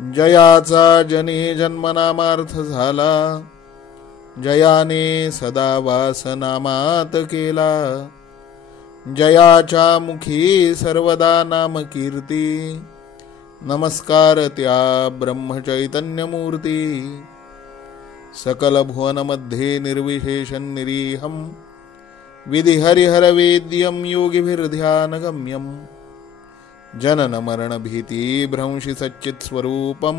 जयाचा जनी जन्मनामार्थ झाला, जयाने सदा वास नामात केला. जयाच्या मुखी सर्वदा नाम कीर्ती, नमस्कार त्या ब्रह्मचैतन्यमूर्ती. सकल भुवनमध्ये निर्विशेषं निरीहं, विधिहरिहरवेद्यं योगिभिर्ध्यानगम्यं. जनन मरण भीती भ्रंशी सच्चित् स्वरूपं,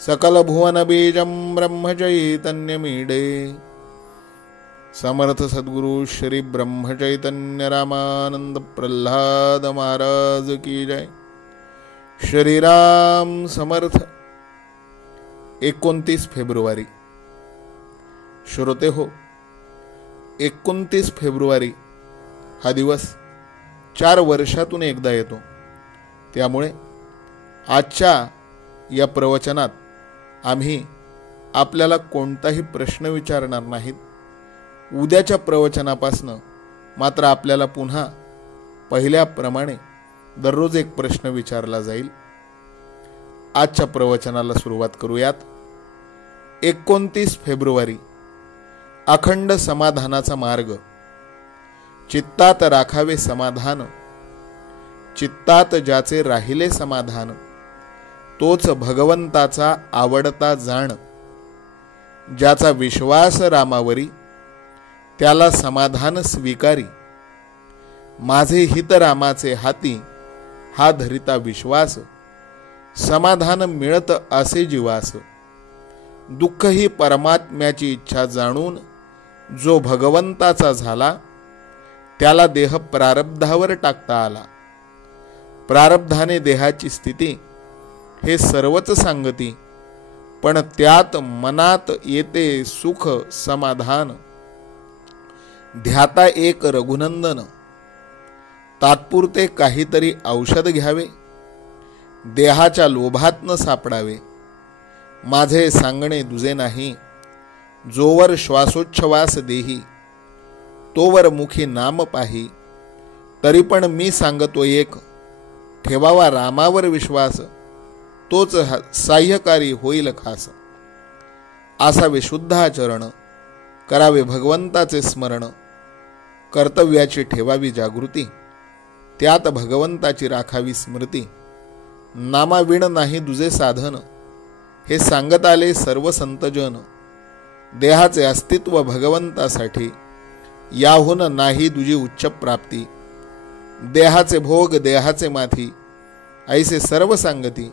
सकल भुवन बीजं ब्रह्मचैतन्यमीडे. समर्थ सद्गुरु श्री ब्रह्मचैतन्य रामानंद प्रल्हाद महाराज की जय. श्री राम समर्थ. 29 फेब्रुवारी. श्रोते हो, 29 फेब्रुवारी हा दिवस 4 वर्षातून एकदा येतो. त्यामुळे आजच्या या प्रवचनात आम्ही आपल्याला कोणताही प्रश्न विचारणार नाहीत. उद्याच्या प्रवचनापासनं मात्र आपल्याला पुन्हा पहिल्याप्रमाणे दररोज एक प्रश्न विचारला जाईल. आजच्या प्रवचनाला सुरुवात करूयात. 29 फेब्रुवारी. अखंड समाधानाचा मार्ग. चित्तात राखावे समाधान, चित्तात ज्याचे राहिले समाधान, तोच भगवंताचा आवडता जाण. ज्याचा विश्वास रामावरी, त्याला समाधान स्वीकारी. माझे हित रामाचे हाती, हा धरिता विश्वास. समाधान मिळत असे जीवास. दुःख ही परमात्म्याची इच्छा जाणून, जो भगवंताचा झाला, त्याला देह प्रारब्धावर टाकता आला. प्रारब्धाने देहाची स्थिती हे सर्वच सांगती, पण त्यात मनात येते सुख समाधान. ध्याता एक रघुनंदन, तात्पुरते काहीतरी औषध घ्यावे, देहाच्या लोभात न सापडावे. माझे सांगणे दुजे नाही, जोवर श्वासोच्छवास देही, तोवर मुखी नाम पाही. तरी पण मी सांगतो एक, ठेवावा रामावर विश्वास, तोच साह्यकारी होईल खास. असावे शुद्ध आचरण, करावे भगवंताचे स्मरण. कर्तव्याची ठेवावी जागृती, त्यात भगवंताची राखावी स्मृती. नामाविण नाही दुजे साधन, हे सांगत आले सर्व संतजन. देहाचे अस्तित्व भगवंतासाठी, याहून नाही दुजी उच्च प्राप्ती. देहाचे भोग देहाचे माथी, ऐसे सर्व सांगती.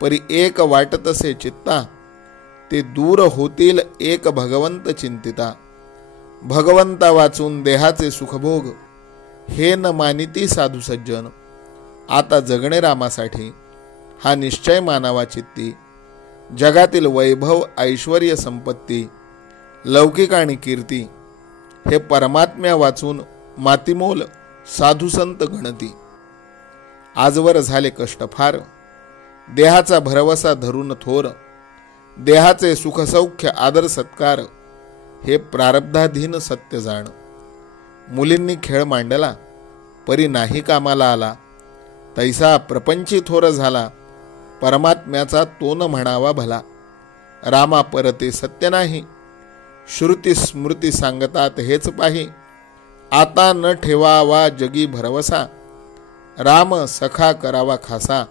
परी एक वाटतसे चित्ता, ते दूर होतील एक भगवंत चिंतिता. भगवंता वाचून देहाचे सुखभोग, हे न मानिती साधू सज्जन. आता जगणे रामासाठी, हा निश्चय मानावा चित्ती. जगातील वैभव ऐश्वर्य संपत्ती, लौकिक आणि कीर्ती, हे परमात्म्या वाचून मातीमोल साधू संत गणती. आजवर झाले कष्ट फार, देहाचा भरवसा धरून थोर. देहाचे सुखसौख्य आदर सत्कार, हे प्रारब्धाधीन सत्य जाण. मुलींनी खेळ मांडला, परी नाही कामाला आला. तैसा प्रपंची थोर झाला, परमात्म्याचा तो न म्हणावा भला. रामा परते सत्य नाही, श्रुती स्मृती सांगतात हेच पाही. आता न ठेवावा जगी भरवसा, राम सखा करावा खासा.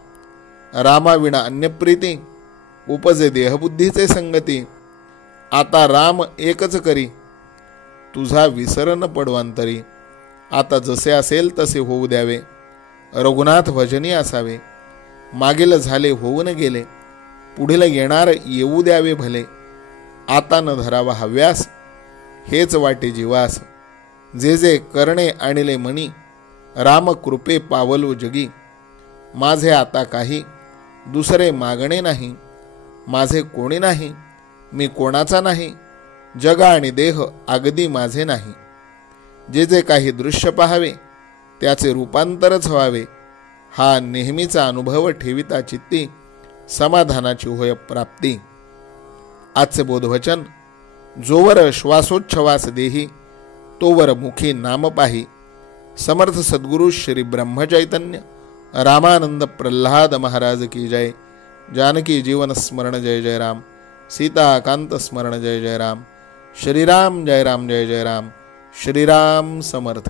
रामाविना अन्य प्रीती, उपजे देहबुद्धीचे संगती. आता राम एकच करी, तुझा विसर न पडवांतरी. आता जसे असेल तसे होऊ द्यावे, रघुनाथ भजनी असावे. मागील झाले होऊन गेले, पुढील येणार येऊ द्यावे भले. आता न धरावा हव्यास, हेच वाटे जीवास. जे जे करणे आणले मनी, राम कृपे पावलो जगी. माझे आता काही दुसरे मागणे नाही, माझे कोणी नाही, मी कोणाचा नाही. जग आणि देह अगदी माझे नाही. जे जे काही दृश्य पाहावे, त्याचे रूपांतरच व्हावे. हा नेहमीचा अनुभव ठेविता चित्ती, समाधानाची होय प्राप्ती. आजचे बोधवचन. जोवर श्वासोच्छवास देही, तोवर मुखी नाम पाही. समर्थ सद्गुरु श्री ब्रह्मचैतन्य रामानंद प्रल्हाद महाराज की जय. जानकी जीवन स्मरण जय जय राम, सीताकांत स्मरण जय जय राम, श्रीराम जय राम जय जय राम, श्रीराम समर्थ.